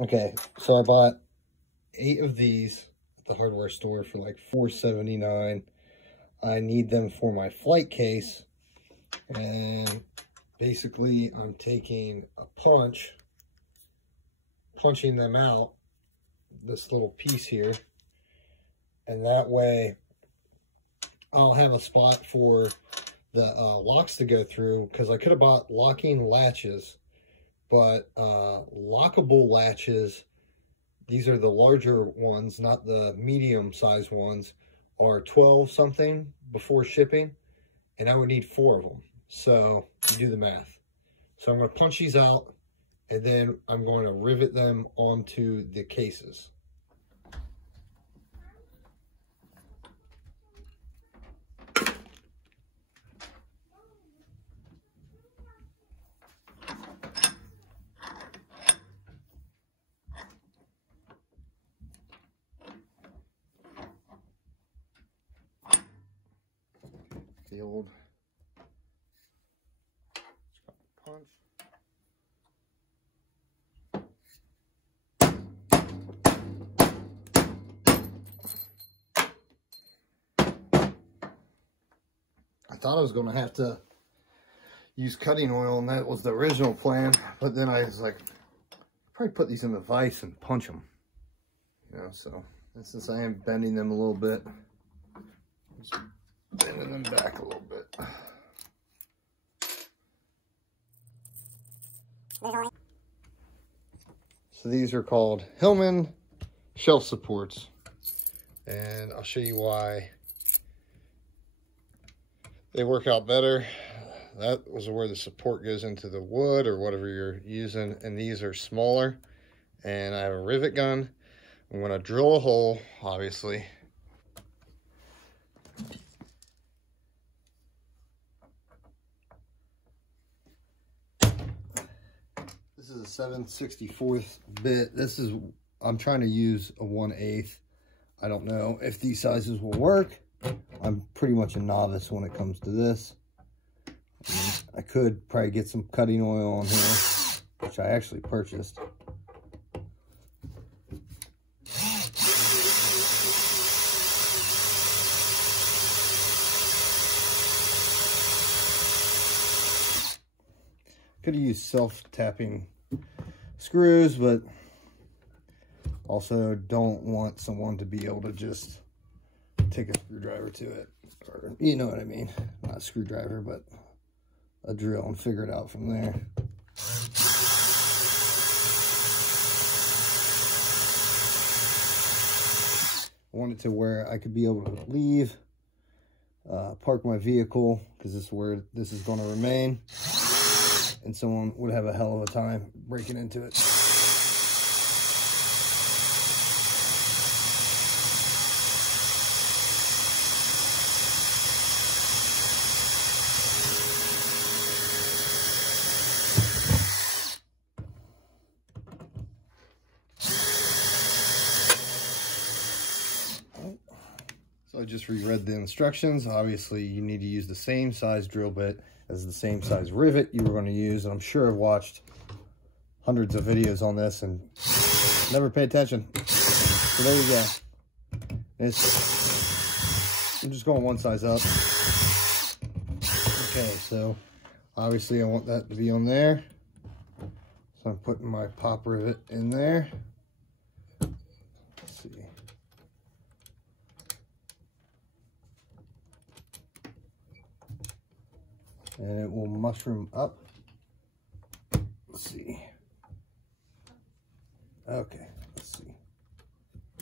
Okay, so I bought 8 of these at the hardware store for like $4.79. I need them for my flight case, and basically I'm taking a punching them out, this little piece here, and that way I'll have a spot for the locks to go through, because I could have bought locking latches, but lockable latches, these are the larger ones, not the medium sized ones, are 12 something before shipping, and I would need 4 of them. So you do the math. So I'm going to punch these out, and then I'm going to rivet them onto the cases. The old punch. I thought I was going to have to use cutting oil, and that was the original plan, but then I was like, probably put these in the vise and punch them, you know. So since I am bending them a little bit, just bending them back a little bit. So these are called Hillman shelf supports, and I'll show you why they work out better. That was where the support goes into the wood or whatever you're using, and these are smaller, and I have a rivet gun. I'm going to drill a hole, obviously. This is a 7/64 bit. This is, I'm trying to use a 1/8. I don't know if these sizes will work. I'm pretty much a novice when it comes to this. I could probably get some cutting oil on here, which I actually purchased. Could have used self-tapping screws, but also don't want someone to be able to just take a screwdriver to it, or you know what I mean, not a screwdriver but a drill, and figure it out from there. I want it to where I could be able to leave, park my vehicle, because this is where this is going to remain, and someone would have a hell of a time breaking into it. So I just reread the instructions. Obviously, you need to use the same size drill bit as the same size rivet you were going to use. And I'm sure I've watched hundreds of videos on this and never pay attention. So there you go. I'm just going one size up. Okay, so obviously I want that to be on there. So I'm putting my pop rivet in there. Let's see. And it will mushroom up. Let's see. Okay, let's see.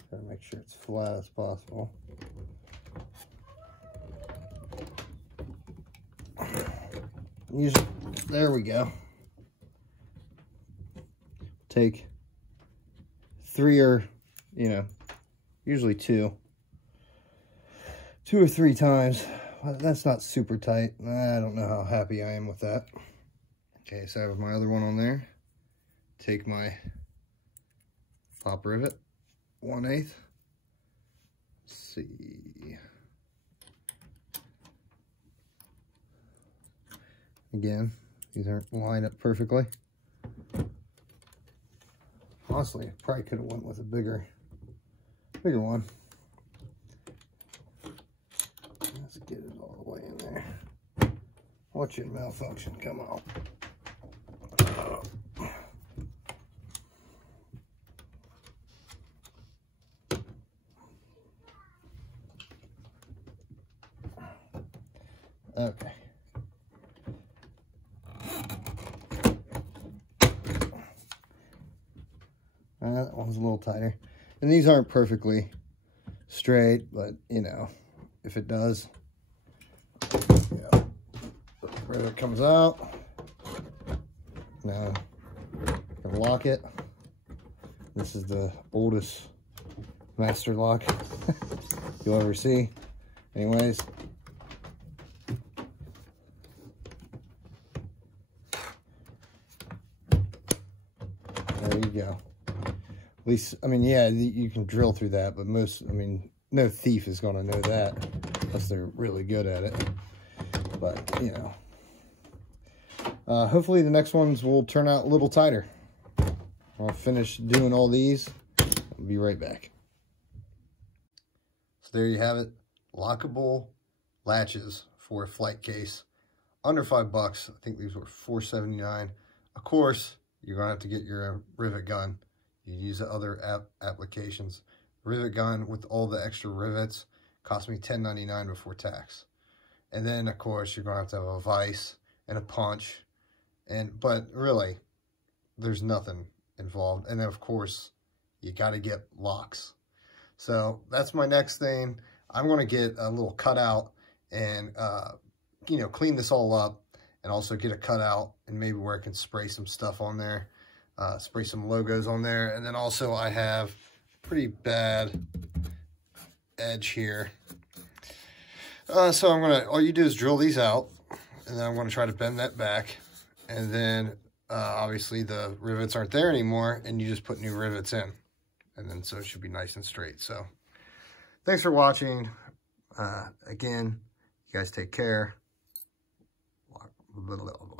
Try to make sure it's flat as possible. Usually, there we go. Take 3 or, usually 2 or 3 times. That's not super tight. I don't know how happy I am with that. Okay, so I have my other one on there. Take my pop rivet, 1/8. Let's see. Again, these aren't lined up perfectly. Honestly, I probably could have went with a bigger one. Let's get it all the way in there. Watch it malfunction, come on. Okay. That one's a little tighter. And these aren't perfectly straight, but you know, if it does, yeah. Rivet comes out. Now, gonna lock it. This is the oldest master lock you'll ever see. Anyways. There you go. At least, I mean, yeah, you can drill through that, but most, I mean, no thief is going to know that unless they're really good at it. But, you know, hopefully the next ones will turn out a little tighter. I'll finish doing all these. I'll be right back. So there you have it. Lockable latches for a flight case. Under $5. I think these were $4.79. Of course, you're going to have to get your rivet gun. You use the other applications. Rivet gun with all the extra rivets cost me $10.99 before tax. And then, of course, you're going to have a vise and a punch. But really, there's nothing involved. And then, of course, you got to get locks. So that's my next thing. I'm going to get a little cutout and, you know, clean this all up. And also get a cutout and maybe where I can spray some stuff on there. Spray some logos on there. And then also I have pretty bad edge here. So I'm going to, all you do is drill these out. And then I'm going to try to bend that back. And then obviously the rivets aren't there anymore. And you just put new rivets in. And then so it should be nice and straight. So thanks for watching. Again, you guys take care. Blah, blah, blah, blah.